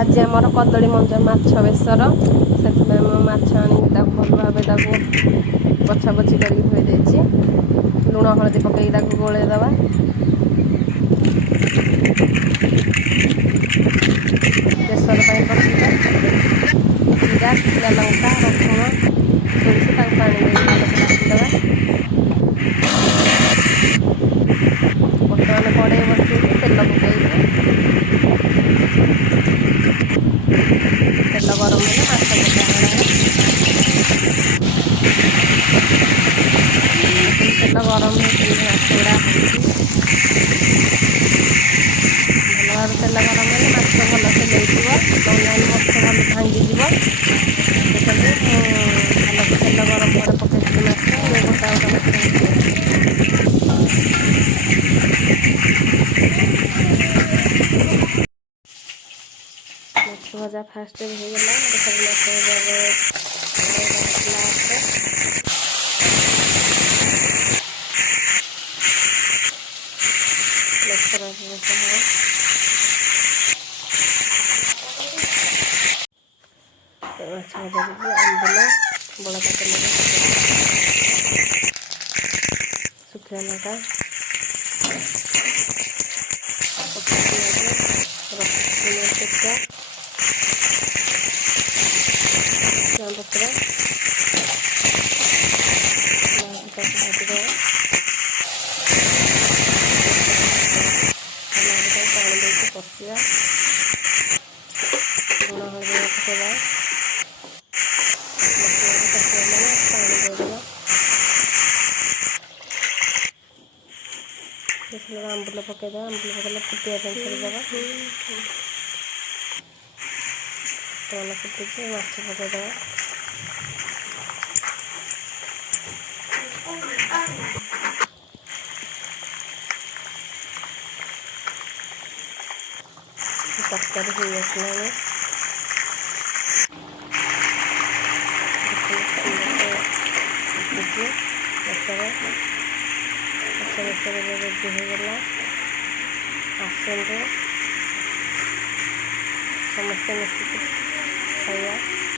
आज आमर कदली मंजा माछ बेसर से माछ आनी भल भाव बछा बछी कर धोई देछि लुण हलदी पकई गोलेदवा बेसर पचिदा जीरा शुखा लंका रसुण सोरिष पानी बाटिदेवा बर्तमान कड़े बसई तेल पकई तेल गरम है माछ पका तेल गरम है माछ गुड़ा भल भाव तेल गरम है माछ भलसे लेजिव ऑनलाइन माछ भल भांगीज देखते भलसे तेल गरम पर पकई माछ गोटा गोटा माछ माछ भजा फास्ट हो गला सब माछ भजा माछ भजा आंबुल बड़ा तेल शुखा लंका रसुण छेचा पत्र भाजीदेवा पानी देके कषिया लुण हलदी पकेଇବା आंबुल पकईदेवा आंबुल पकड़े फुटिया छाड़ीदेवा फुटी माछ पकईदेवा तरकारी हो आसला रेडी होगला आसते समस्ते मिसिक खाइबा।